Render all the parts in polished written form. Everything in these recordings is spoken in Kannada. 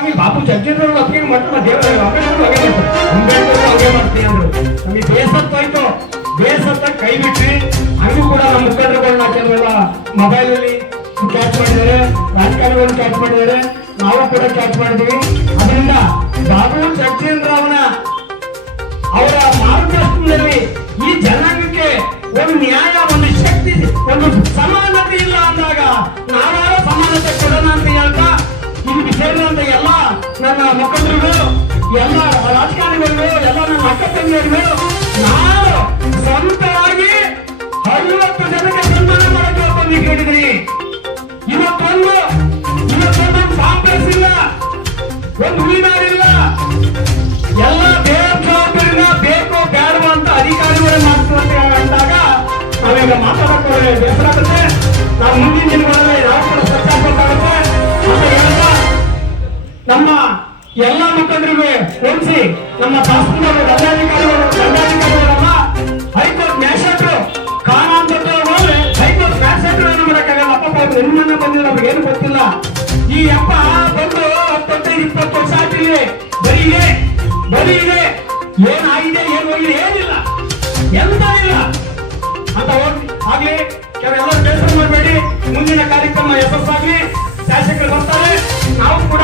ನಮಗೆ ಬಾಬು ಜಗ್ಗಿದ್ರು ಅಪ್ಪಿಗೆ ಮಾಡ್ತಾರೆ, ದೇವರ ಅಂಬೇಡ್ಕರ್ ಹಾಗೆ ಮಾಡ್ತೀವಿ ಅಂದ್ರು. ನಮಗೆ ಬೇಸತ್ತೋಯ್ತು. ಬೇಸತ್ತ ಕೈ ಬಿಟ್ರಿ. ಹಂಗೂ ಕೂಡ ನಮ್ಮ ಮುಖಂಡರುಗಳನ್ನ ಕೆಲವೆಲ್ಲ ಮೊಬೈಲ್ ಅಲ್ಲಿ ಕ್ಯಾಚ್ ಮಾಡಿದ್ದಾರೆ, ರಾಜಕಾರಣಿಗಳನ್ನ ಕ್ಯಾಚ್ ಮಾಡಿದ್ದಾರೆ, ನಾವು ಕೂಡ ಕ್ಯಾಚ್ ಮಾಡಿದೀವಿ. ಅದರಿಂದ ಬಾಬು ಜಗಜೀವನರಾವ್ನ ಅವರ ಮಾರ್ಗದರ್ಶನದಲ್ಲಿ ಈ ಜನಾಂಗಕ್ಕೆ ಒಂದು ನ್ಯಾಯ, ಒಂದು ಶಕ್ತಿ, ಒಂದು ಸಮಾನತೆ ಇಲ್ಲ ಅಂದಾಗ ನಾವಾರ ಸಮಾನತೆ ಕೊಡೋಣ ಅಂತ ಹೇಳ್ತಾ ಇದಕ್ಕೆ ಸೇರಿದಂತ ಎಲ್ಲ ನನ್ನ ಮುಖಂಡರುಗಳು, ಎಲ್ಲ ರಾಜಕಾರಣಿಗಳು, ಎಲ್ಲ ನನ್ನ ಅಕ್ಕ ತಂಗಿಯರು, ನಾನು ಸ್ವಂತವಾಗಿ 50 ಜನಕ್ಕೆ ಸನ್ಮಾನ ಮಾಡಕ್ಕೆ ಬಂದಿದ್ದೀನಿ. ಇವತ್ತೊಂದು ಕಾಂಗ್ರೆಸ್ ಇಲ್ಲ, ಒಂದು ಹೂವಿನಾರಿಲ್ಲ, ಎಲ್ಲ ಬೇಜವಾಬ್ದಾರಿನ ಬೇಕೋ ಬೇಡವೋ ಅಂತ ಅಧಿಕಾರಿಗಳೇ ಮಾಡ್ತಾರೆ ಅಂದಾಗ ನಾವೀಗ ಮಾತಾಡಕ್ಕೆ ಬೇಸರ ಆಗುತ್ತೆ. ನಾವು ಮುಂದಿನ ದಿನಗಳಲ್ಲಿ ನಾವು ಕೂಡ ಸ್ವಚ್ಛಾಗಬೇಕಾಗುತ್ತೆ ಅಂತ ಹೇಳ್ತಾ ನಮ್ಮ ಎಲ್ಲ ಮುಖಂಡರಿಗೆ ಹೋಲಿಸಿ ನಮ್ಮ ಶಾಸಕರು, ದಂಡಾಧಿಕಾರಿಗಳಲ್ಲ, ಹೈಕೋರ್ಟ್ ನ್ಯಾಯಾಧೀಶರು, ಕಾನೂನು ಹೋದ್ರೆ ಹೈಕೋರ್ಟ್ ನ್ಯಾಯಾಧೀಶರು ಮಾಡಕ್ಕಾಗಲ್ಲ. ಅಪ್ಪ ನಿಮ್ಮನ್ನ ಬಂದಿರೋ ನಮ್ಗೆ ಏನು ಗೊತ್ತಿಲ್ಲ. ಈ ಅಪ್ಪ ಬಂದು 15-20 ವರ್ಷ ಆಗಿಲ್ಲ, ಬರೀ ಇದೆ ಏನಾಗಿದೆ ಏನು ಹೋಗಿದೆ ಏನಿಲ್ಲ, ಎಂತ ಇಲ್ಲ ಅಂತ ಹೋಗಿ ಆಗ್ಲಿ. ಕೆಲವೆಲ್ಲರೂ ಬೇಸರ ಮಾಡಬೇಡಿ, ಮುಂದಿನ ಕಾರ್ಯಕ್ರಮ ಯಶಸ್ಸಾಗ್ಲಿ. ಶಾಸಕರು ಬರ್ತಾರೆ, ನಾವು ಕೂಡ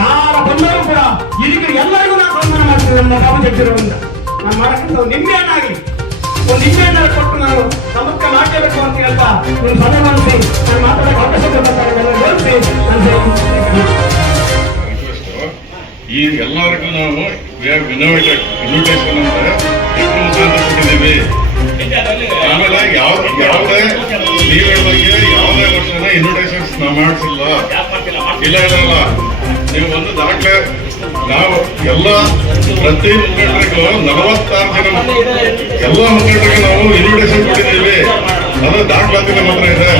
ಯಾರ ಬಂದರೂ ಕೂಡ ಇದಕ್ಕೆ ಎಲ್ಲರಿಗೂ ನಾವು ಸನ್ಮಾನ ಮಾಡ್ತೀವಿ. ನಮ್ಮ ಬಾಬು ಜಗಜೀವನರಾವ್ರಿಂದ ನಾನು ಮಾಡಕ್ಕಂತ ಒಂದು ನಿಂಬೆಹಣ್ಣಾಗಿ ಒಂದು ನಿಂಬೆಹಣ್ಣಾಗಿ ಕೊಟ್ಟು ನಾನು ಸಮಸ್ಯೆ ಮಾಡಲೇಬೇಕು ಅಂತ ಹೇಳ್ತಾ ಒಂದು ಸನ್ಮಾನಿಸಿ ನಾನು ಮಾತಾಡಕ್ಕೆ ಅವಕಾಶ ಕೊಡ್ತಾರೆ. ಈ ಎಲ್ಲರಿಗೂ ನಾವು ಇನ್ವಿಟೇಷನ್ ಅಂತ ಕೊಟ್ಟಿದ್ದೀವಿ. ಆಮೇಲೆ ಯಾವುದೇ ನೀವು ಹೇಳಿದಂಗೆ ಯಾವುದೇ ವರ್ಷನ ಇನ್ವಿಟೇಷನ್ಸ್ ನಾವು ಮಾಡಿಸಿಲ್ಲ. ಇಲ್ಲ ನೀವು ಒಂದು ದಾಖಲೆ ನಾವು ಎಲ್ಲ ಪ್ರತಿ ಮುಖಂಡರಿಗೂ 46 ಜನ ಎಲ್ಲ ಮುಖಂಡರಿಗೆ ನಾವು ಇನ್ವಿಟೇಷನ್ ಕೊಟ್ಟಿದ್ದೀವಿ. ಅದು ದಾಖಲಾತಿ ನಮ್ಮ ಹತ್ರ ಇದೆ.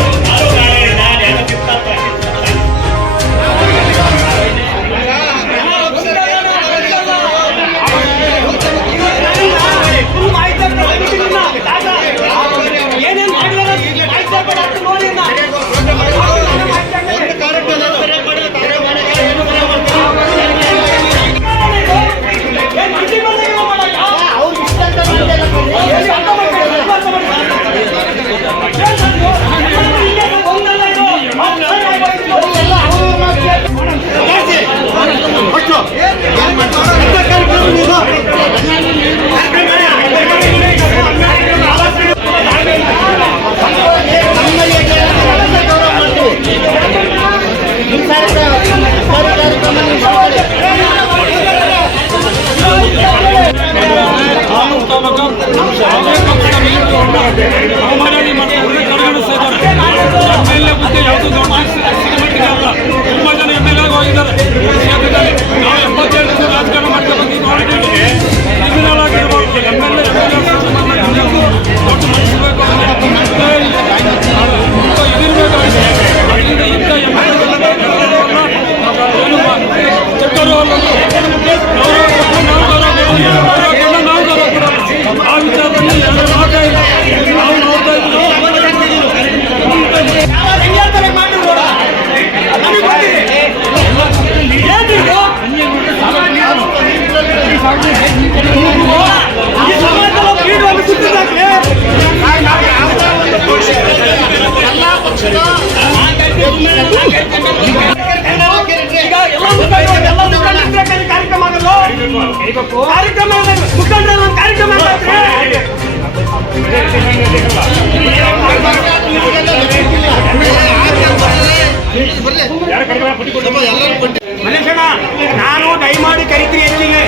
ನಾನು ದಯಮಾಡಿ ಕರಿತೀನಿ. ಹೆಚ್ಚಿಗೆ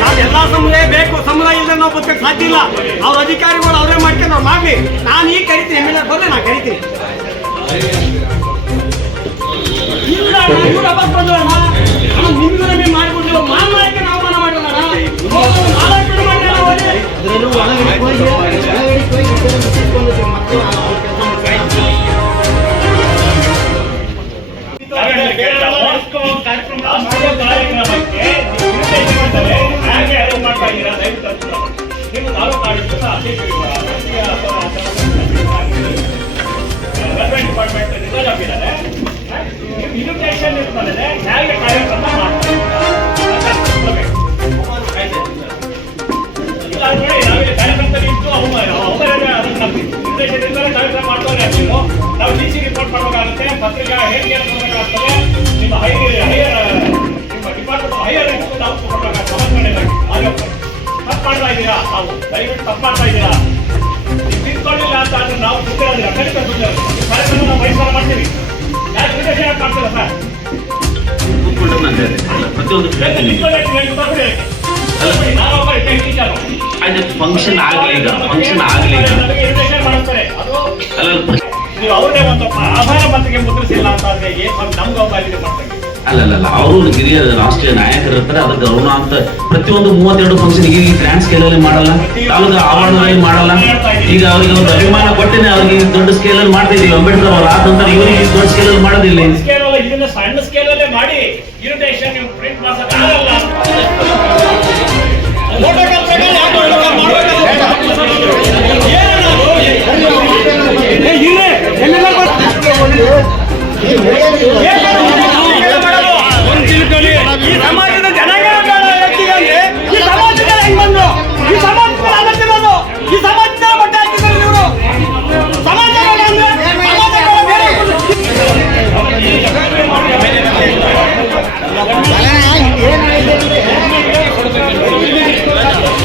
ನಾವೆಲ್ಲ ಸಮುದಾಯ ಬೇಕು, ಸಮುದಾಯ ಇಲ್ಲದೆ ನಾವು ಬದುಕಕ್ಕೆ ಸಾಧ್ಯ ಇಲ್ಲ. ಅವ್ರ ಅಧಿಕಾರಿಗಳು ಅವರೇ ಮಾಡ್ಕೊಂಡು ಅವ್ರು ಮಾಡ್ಲಿ. ನಾನು ಈಗ ಕರಿತೀನಿ, MLA ಬಂದ್ರೆ ನಾನು ಕರಿತೀನಿ. ಇಲ್ಲ ಇವ್ರು ಅಬ್ಬಸ್ ಬಂದ್ರಣ್ಣ, ನಿಮ್ಗೂ ನಮಗೆ ಮಾಡಿಬಿಟ್ಟು ಮಾನವಕ್ಕೆ ನಾವು ಅವಮಾನ ಮಾಡೋಣ. ಡಿಪಾರ್ಟ್ಮೆಂಟ್ ಇನ್ವಿಟೇಷನ್ ಇರ್ತದೆ, ಕಾರ್ಯಕ್ರಮ ಹೇಗೆ ಕೊಡಬೇಕಾಗ್ತದೆ, ನಿಮ್ಮ ಡಿಪಾರ್ಟ್ಮೆಂಟ್ ಹೈಯರ್ ನಾವು ಕೊಡಬೇಕಾಗ್ತದೆ. ತಪ್ಪು ಮಾಡ್ತಾ ಇದ್ದೀರಾ, ನಾವು ದಯವಿಟ್ಟು ತಪ್ಪು ಮಾಡ್ತಾ ಇದ್ದೀರಾ. ನೀವು ತಿಳ್ಕೊಳ್ಳಿಲ್ಲ ಅಂತ ಆದ್ರೆ ನಾವು ಸುತ್ತಿರೋದಿಲ್ಲ, ಖಂಡಿತ ಸುತ್ತಿರೋದು. ಕಾರ್ಯಕ್ರಮ ನಾವು ಬಹಿಷ್ಕಾರ ಮಾಡ್ತೀವಿ. ಯಾರು ವಿದೇಶ ಮಾಡ್ತೀರಾ ಸರ್? ಪ್ರತಿಯೊಂದು ಫಂಕ್ಷನ್ ಆಗಲಿ ಈಗ ಮಾಡ್ತಾರೆ ಅದು ಅಲ್ಲ ನೀವು ಅವ್ರನ್ನೇ ಒಂದು ಆಭಾರ ಮತ್ತಿಗೆ ಮುದ್ರಿಸಿಲ್ಲ ಅಂತ ಅಂದ್ರೆ ಏನ್ ನಮ್ಗೆ ಅವಕಾಶ ಮಾಡ್ತಾರೆ. ಅಲ್ಲ ಅವರು ಹಿರಿಯ ರಾಷ್ಟ್ರೀಯ ನಾಯಕರು ಇರ್ತಾರೆ, ಅದಕ್ಕೆ ಗೌರವ ಅಂತ ಪ್ರತಿಯೊಂದು 32 ಫಂಕ್ಷನ್ ಈಗ ಗ್ರ್ಯಾಂಡ್ ಸ್ಕೇಲ್ ಅಲ್ಲಿ ಮಾಡಲ್ಲ, ತಾಲೂಕು ಆವರಣದಲ್ಲಿ ಮಾಡಲ್ಲ. ಈಗ ಅವ್ರಿಗೆ ಒಂದು ಅಭಿಮಾನ ಕೊಟ್ಟೇನೆ ಅವ್ರಿಗೆ ದೊಡ್ಡ ಸ್ಕೇಲ್ ಅಲ್ಲಿ ಮಾಡ್ತಾ ಇದೀವಿ. ಅಂಬೇಡ್ಕರ್ ಅವ್ರು ಆದಂತ ಇವರಿಗೆ ದೊಡ್ಡ ಸ್ಕೇಲ್ ಅಲ್ಲಿ ಮಾಡೋದಿಲ್ಲ. ಸ್ಕೇಲ್ ಇದನ್ನ ಸಣ್ಣ ಸ್ಕೇಲ್ ಅಲ್ಲೇ ಮಾಡಿ ಇನ್ವಿಟೇಷನ್ ನೀವು ಪ್ರಿಂಟ್ ಮಾಡ್ಸಕ್ಕೆ